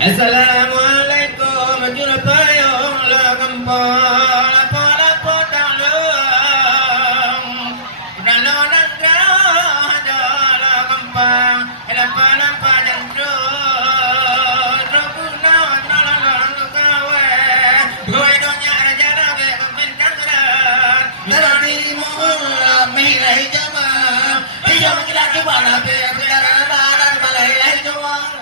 Assalamualaikum Jurupayung Lagempol Lapo Talung Dalonan Grah Dala Gempang Lampa Jantru Rokuna Nalang Kawe Goy Donya Raja Rabe Kumpin Kangran Narati Mula Mirai Jama Hijau Kila Cuba Nabi Bidaran Baran Balai Juang.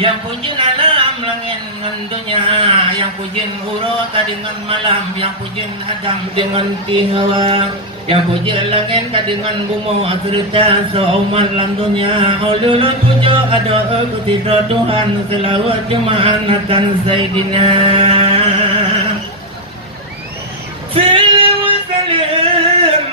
Yang pujian alam langit dunia, yang pujian huru dengan malam, yang pujian Adam dengan tihawa, yang pujian langit dengan bumi serta seumat dalam dunia. Ulul puja ada kepada Tuhan selawat jemaah akan Sayyidina. Salawat salam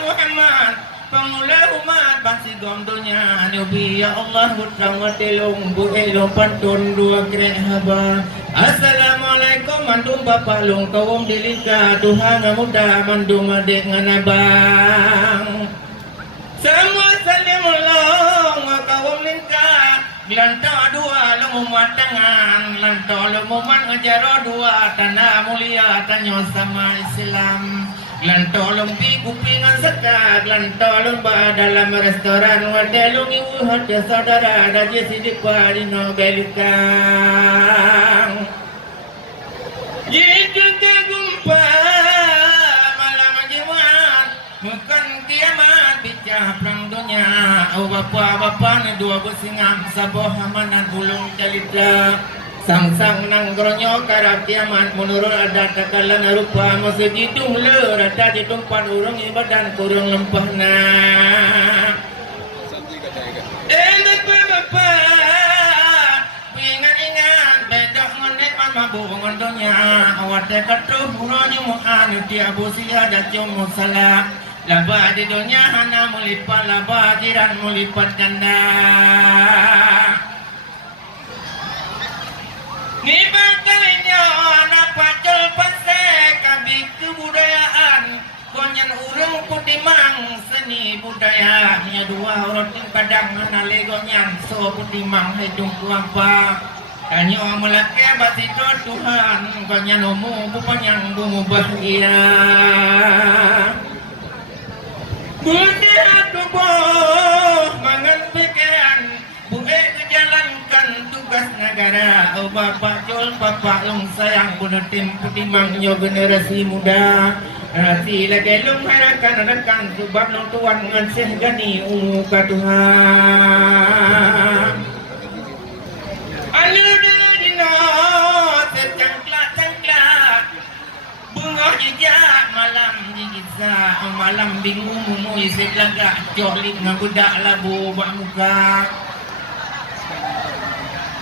Muhammad Pengulah umat bangsa gondonya Nabi ya Allah Utama telung buelong pantun dua kerek haba. Assalamualaikum mandum bapak long kawong dilika Tuhan muda mandum adik nganabang. Semua salim long kawong lingka Lantau dua long umat tangan Lantau long umat ngejaro dua tanah mulia tanyo sama Islam. Lantolong pi kupingan sekat, lantolong ba dalam restoran wadelong ibu hati saudara daje sidik padino belikang. Jika kegumpa malam Jumat, bukan kiamat bicara perang dunia. Oh bapa dua besingam saboh mana bulung calita. Sang-sang nang gronyo karab kiamat menurut adat takalan rupa segitu mula rata di tempat urang ibadan kurang lempah na. Bapa ingat bedak ngonek mabuk ngondonya awat katuh buronyo mu'an ti abu sia da jomo salah. Laba di dunia hana mulipat laba jiran mulipat ganda. Nibatalinya anak pacul pasek kabik kebudayaan konyan urung putimang seni budayanya dua orang padang mana legonyang so putimang hidung kuampa kanyo melake batito Tuhan konyan umu bupanyang bumu bahia budi tubuh mangan pikiran buhe kejalankan tugas negara. Oh bapak jol bapak long sayang bunuh tim putimang yo generasi muda Sila gelong harakan sebab nong tuan ngan sehgani Tuhan. Alu dino secangkla bunga jejak malam jigiza malam bingung mumui seglaga jolik nang budak labu bak muka.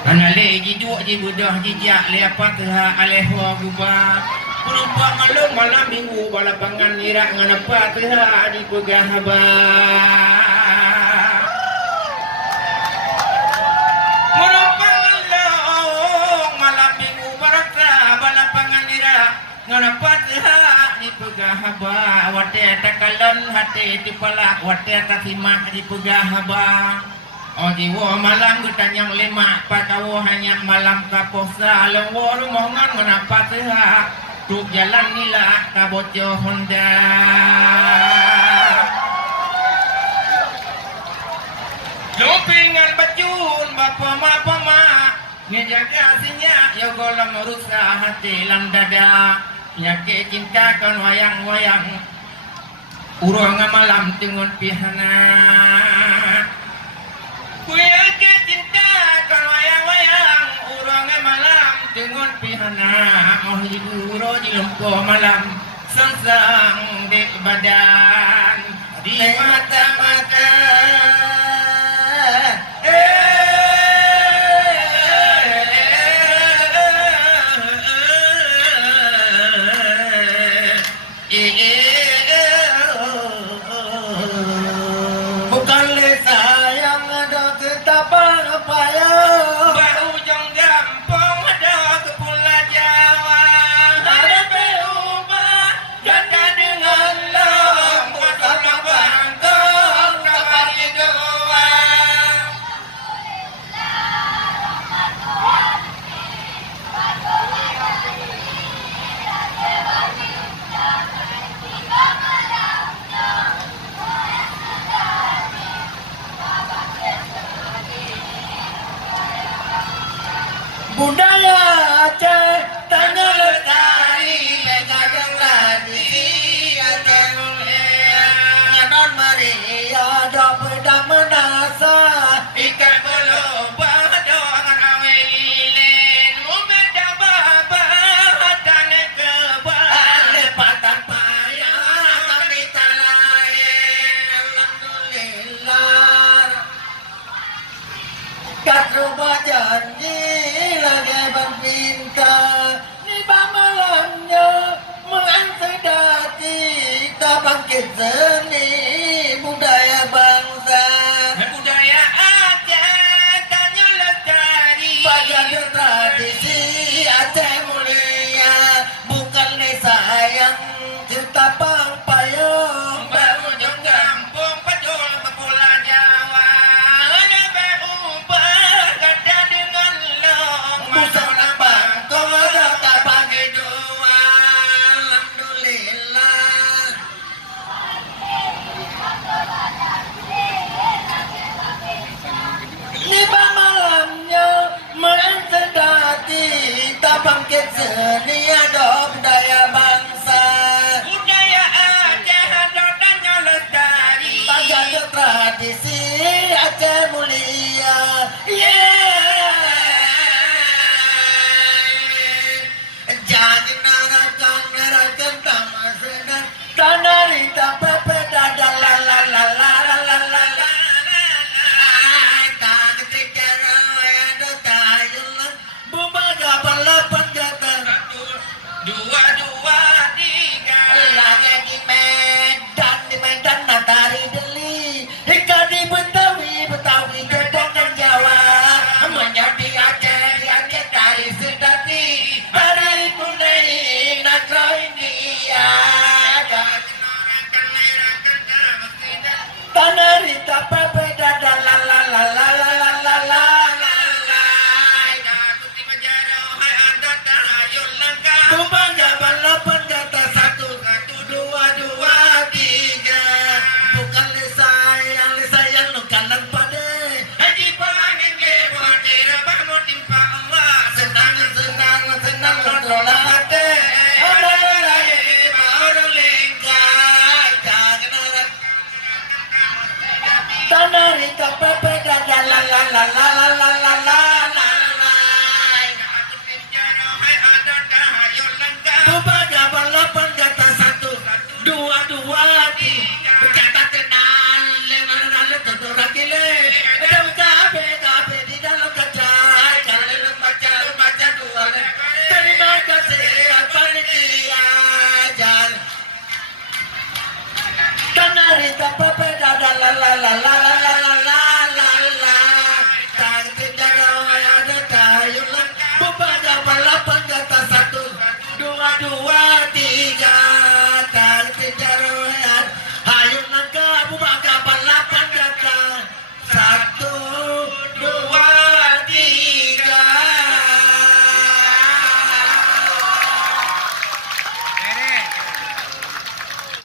Anale jiduk ji budah jejak le apa teha alehwa gubah. Penumpang malam minggu balapangan irak nganapa teha di pegahaba. Penumpang malam minggu barata balapangan irak nganapa teha di pegahaba. Wate takalon hati di palak wate tasimak di pegahaba. Oh jiwa malam getanyang lima patawo hanya malam kaposa lengwo rumongan nganapa teha. Tuk jalan nila kaboco Honda. Lupingan bacun bapa ma ngejaga sinya ya golong rusak hati lan dada. Nyake cinta kan wayang-wayang urang malam tengun pihana. Kuyake cinta kan wayang-wayang urang malam tengun pihana. Oh hiduro di lempo malam sengsang di badan di mata-mata. Bukan lesa yang ada ketapang payah. Budaya Aceh tanya lestari megagang tradisi Aceh mulia nganon Maria do pedang menasa ikat bolo bado ngan awe lilin umeda baba hatane kebal lepatan payah kami talain alhamdulillah katruba janji lagi berpinta ni malamnya mengansedati kita bangkit seni budaya bangsa budaya Aceh tanya lestari pada tradisi Aceh mulia bukan desa yang kita payung baru jom kampung pejul kepulauan Jawa bangkit seni ada budaya bangsa budaya Aceh ada tanya lestari bangga tradisi Aceh mulia